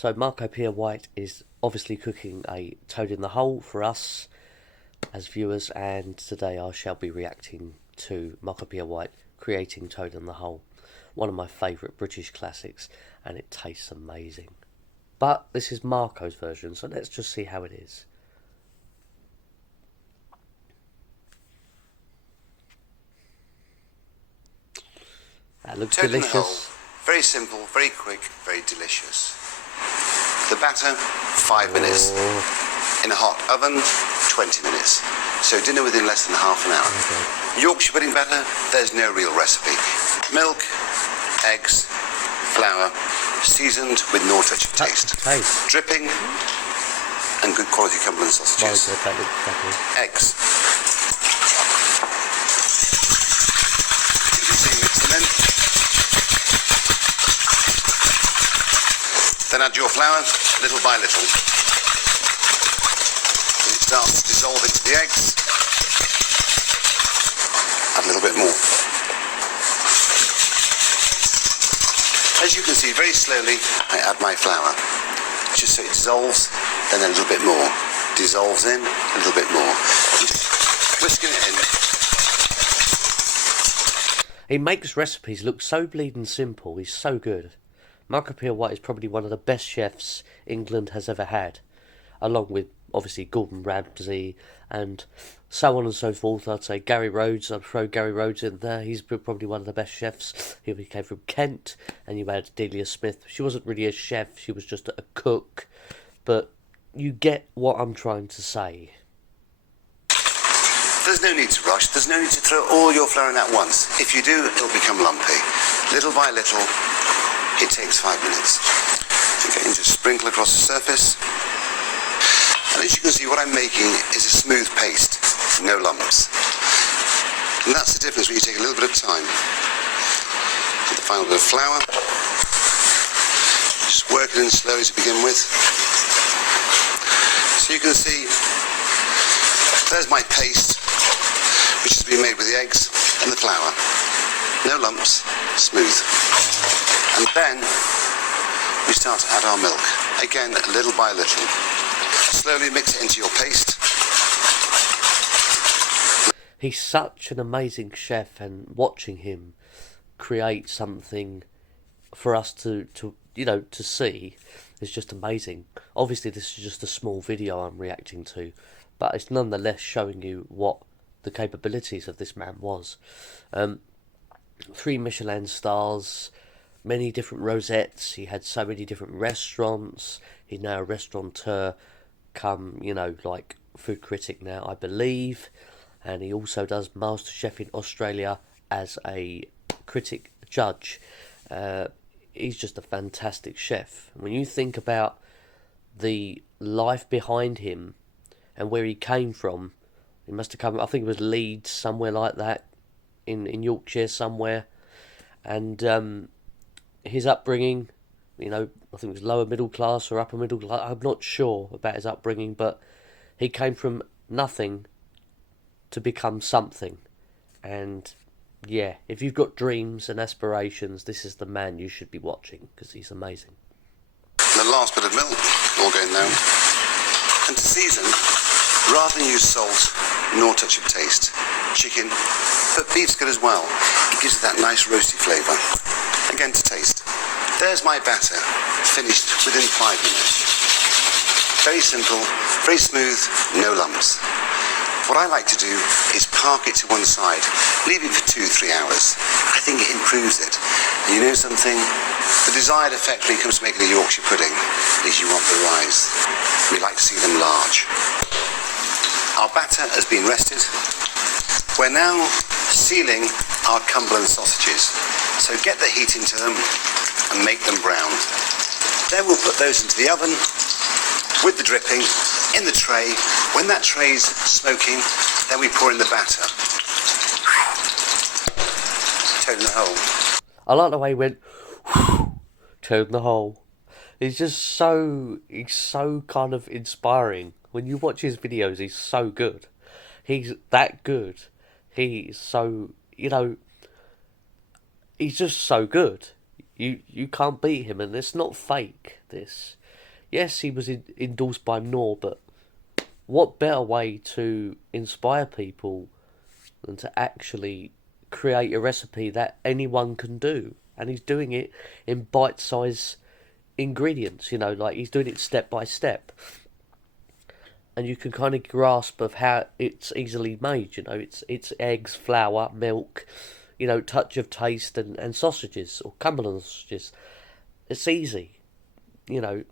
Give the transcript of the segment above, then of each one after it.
So Marco Pierre White is obviously cooking a toad in the hole for us as viewers, and today I shall be reacting to Marco Pierre White creating Toad in the Hole, one of my favourite British classics, and it tastes amazing. But this is Marco's version, so let's just see how it is. That looks Toad in the hole. delicious. Very simple, very quick, very delicious. The batter, 5 minutes. In a hot oven, 20 minutes. So dinner within less than half an hour. Okay. Yorkshire pudding batter, there's no real recipe. Milk, eggs, flour, seasoned with no touch of taste. Dripping, and good quality Cumberland sausages. Eggs. You can see mix them in. Then add your flour, little by little. When it starts to dissolve into the eggs, add a little bit more. As you can see, very slowly, I add my flour, just so it dissolves, then a little bit more. Dissolves in, a little bit more. Just whisking it in. He makes recipes look so bleeding simple. He's so good. Marco Pierre White is probably one of the best chefs England has ever had, along with obviously Gordon Ramsay and so on and so forth. I'd say Gary Rhodes. I'd throw Gary Rhodes in there. He's probably one of the best chefs. He came from Kent. And you had Delia Smith. She wasn't really a chef. She was just a cook. But you get what I'm trying to say. There's no need to rush. There's no need to throw all your flour in at once. If you do, it'll become lumpy. Little by little, it takes 5 minutes. Okay, and just sprinkle across the surface. And as you can see, what I'm making is a smooth paste, no lumps. And that's the difference when you take a little bit of time. Add the final bit of flour. Just work it in slowly to begin with. So you can see, there's my paste, which has been made with the eggs and the flour. No lumps, smooth. And then we start to add our milk. Again, little by little. Slowly mix it into your paste. He's such an amazing chef, and watching him create something for us to see is just amazing. Obviously, this is just a small video I'm reacting to, but it's nonetheless showing you what the capabilities of this man was. 3 Michelin stars, many different rosettes. He had so many different restaurants. He's now a restaurateur, like food critic now, I believe. And he also does MasterChef in Australia as a critic judge. He's just a fantastic chef. When you think about the life behind him and where he came from, he must have come, I think it was Leeds, somewhere like that, in Yorkshire somewhere. And his upbringing, I think it was lower middle class or upper middle class. I'm not sure about his upbringing, but he came from nothing to become something. And yeah, if you've got dreams and aspirations, this is the man you should be watching, because he's amazing. The last bit of milk, all going down. And to season, rather than use salt, nor touch of taste. Chicken, but beef's good as well. It gives it that nice roasty flavour. Again, to taste. There's my batter, finished within 5 minutes. Very simple, very smooth, no lumps. What I like to do is park it to one side, leave it for 2-3 hours. I think it improves it. And you know something? The desired effect when it comes to making a Yorkshire pudding is you want the rise. We like to see them large. Our batter has been rested. We're now sealing our Cumberland sausages. So get the heat into them and make them brown. Then we'll put those into the oven with the dripping in the tray. When that tray's smoking, then we pour in the batter. Toad in the hole. I like the way he went, Toad in the hole. He's so kind of inspiring. When you watch his videos, he's so good. He's that good. He's so, he's just so good. You can't beat him, and it's not fake, this. Yes, he was endorsed by Knorr, but what better way to inspire people than to actually create a recipe that anyone can do? And he's doing it in bite-sized ingredients, like he's doing it step by step. And you can kind of grasp of how it's easily made, it's eggs, flour, milk, touch of taste and sausages, or Cumberland sausages. It's easy, you know.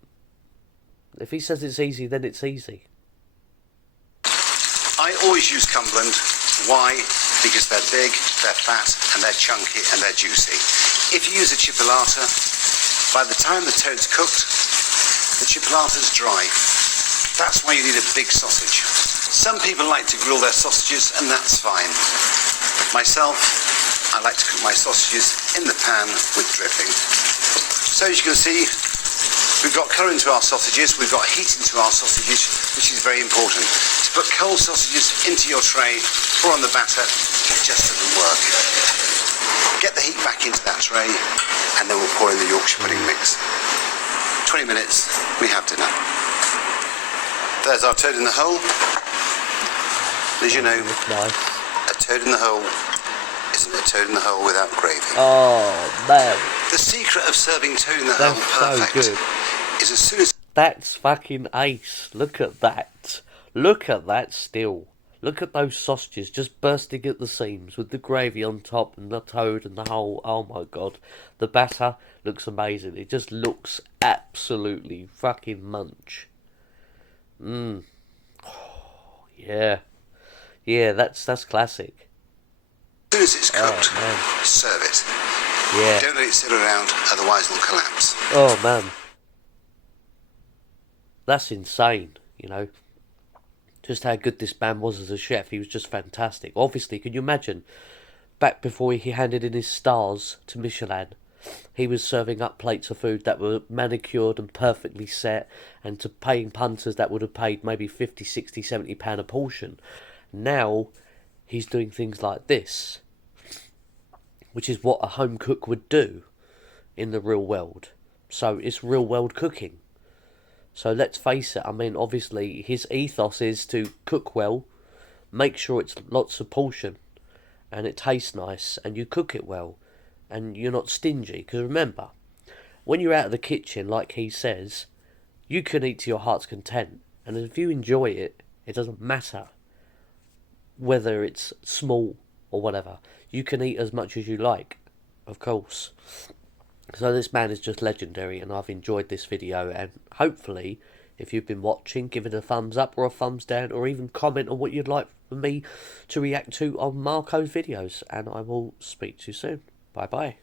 If he says it's easy, then it's easy. I always use Cumberland. Why? Because they're big, they're fat, and they're chunky, and they're juicy. If you use a chipolata, by the time the toad's cooked, the chipolata's dry. That's why you need a big sausage. Some people like to grill their sausages, and that's fine. Myself, I like to cook my sausages in the pan with dripping. So as you can see, we've got colour into our sausages, we've got heat into our sausages, which is very important. To put cold sausages into your tray or on the batter, it just doesn't work. Get the heat back into that tray, and then we'll pour in the Yorkshire pudding mix. 20 minutes, we have dinner. There's our toad in the hole. As you know, Nice. a toad in the hole isn't a toad in the hole without gravy. Oh, man. The secret of serving toad in the That's hole so perfect good. is as soon as That's fucking ace. Look at that. Look at that still. Look at those sausages just bursting at the seams with the gravy on top and the toad and the whole. Oh my god. The batter looks amazing. It just looks absolutely fucking munch. Oh, yeah. Yeah, that's classic. soon as it's cooked, man. serve it. Yeah. Don't let it sit around, otherwise it'll collapse. Oh man. That's insane, Just how good this man was as a chef. He was just fantastic. Obviously, can you imagine? Back before he handed in his stars to Michelin, he was serving up plates of food that were manicured and perfectly set, and to paying punters that would have paid maybe 50, 60, 70 pound a portion. Now, he's doing things like this, which is what a home cook would do in the real world. So it's real world cooking. So let's face it, obviously his ethos is to cook well, make sure it's lots of portion, and it tastes nice, and you cook it well, and you're not stingy. Because remember, when you're out of the kitchen, like he says, you can eat to your heart's content, and if you enjoy it, it doesn't matter whether it's small or whatever. You can eat as much as you like, of course. So this man is just legendary, and I've enjoyed this video, and hopefully, if you've been watching, give it a thumbs up or a thumbs down, or even comment on what you'd like for me to react to on Marco's videos, and I will speak to you soon. Bye bye.